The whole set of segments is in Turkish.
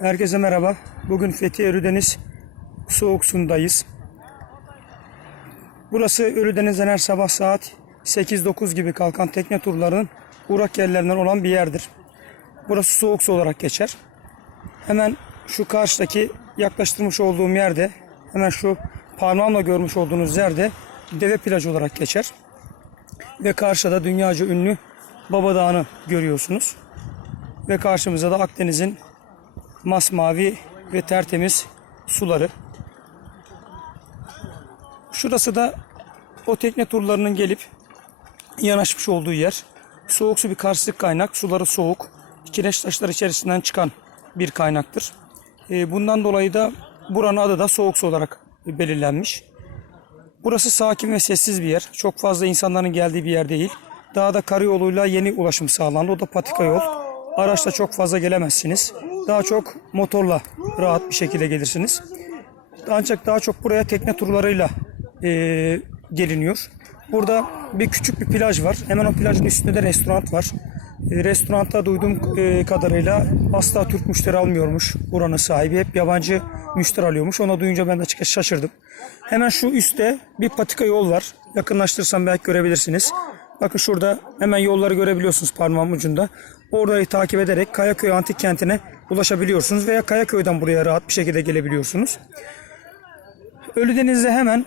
Herkese merhaba. Bugün Fethiye Ölüdeniz Soğuk Su'ndayız. Burası Ölüdeniz'den her sabah saat 8-9 gibi kalkan tekne turlarının uğrak yerlerinden olan bir yerdir. Burası Soğuk Su olarak geçer. Hemen şu karşıdaki yaklaştırmış olduğum yerde, hemen şu parmağımla görmüş olduğunuz yerde deve plajı olarak geçer. Ve karşıda dünyaca ünlü Baba Dağı'nı görüyorsunuz. Ve karşımızda da Akdeniz'in masmavi ve tertemiz suları. Şurası da o tekne turlarının gelip yanaşmış olduğu yer. Soğuk su bir karstik kaynak. Suları soğuk. Kireç taşlar içerisinden çıkan bir kaynaktır. Ee, Bundan dolayı da buranın adı da soğuk su olarak belirlenmiş. Burası sakin ve sessiz bir yer. Çok fazla insanların geldiği bir yer değil. Dağda karayoluyla yeni ulaşım sağlandı. O da patika yol. Araçla çok fazla gelemezsiniz. Daha çok motorla rahat bir şekilde gelirsiniz. Ancak daha çok buraya tekne turlarıyla eee, geliniyor. Burada bir küçük bir plaj var. Hemen o plajın üstünde de restoran var. E, restoranda duyduğum e, kadarıyla asla Türk müşteri almıyormuş buranın sahibi. Hep yabancı müşteri alıyormuş. Ona duyunca ben de açıkçası şaşırdım. Hemen şu üstte bir patika yol var. Yakınlaştırsam belki görebilirsiniz. Bakın şurada hemen yolları görebiliyorsunuz parmağım ucunda. Orayı takip ederek Kayaköy Antik Kenti'ne ulaşabiliyorsunuz veya Kayaköy'den buraya rahat bir şekilde gelebiliyorsunuz. Ölüdeniz'de hemen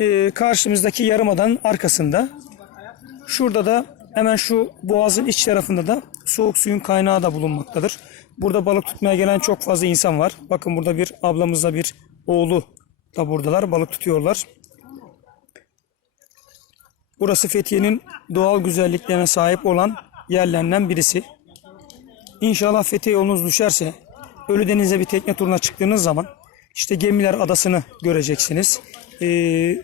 e, karşımızdaki yarımadanın arkasında. Şurada da hemen şu boğazın iç tarafında da soğuk suyun kaynağı da bulunmaktadır. Burada balık tutmaya gelen çok fazla insan var. Bakın burada bir ablamızla bir oğlu da buradalar. Balık tutuyorlar. Burası Fethiye'nin doğal güzelliklerine sahip olan yerlerinden birisi. İnşallah Fethiye yolunuz düşerse Ölüdeniz'e bir tekne turuna çıktığınız zaman işte Gemiler Adası'nı göreceksiniz. Ee,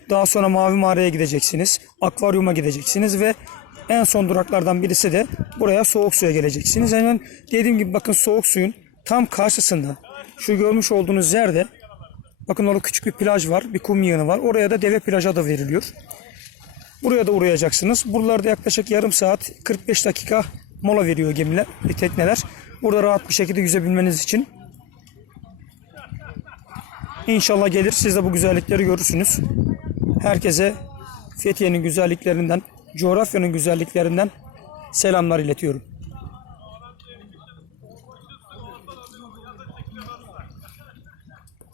daha sonra Mavi Mağara'ya gideceksiniz. Akvaryuma gideceksiniz ve en son duraklardan birisi de buraya soğuk suya geleceksiniz. Hemen dediğim gibi bakın soğuk suyun tam karşısında şu görmüş olduğunuz yerde bakın orada küçük bir plaj var. Bir kum yığını var. Oraya da deve plajı adı veriliyor. Buraya da uğrayacaksınız. Buralarda yaklaşık yarım saat 45 dakika mola veriyor gemiler, tekneler. Burada rahat bir şekilde yüzebilmeniz için. İnşallah gelir siz de bu güzellikleri görürsünüz. Herkese Fethiye'nin güzelliklerinden, coğrafyanın güzelliklerinden selamlar iletiyorum.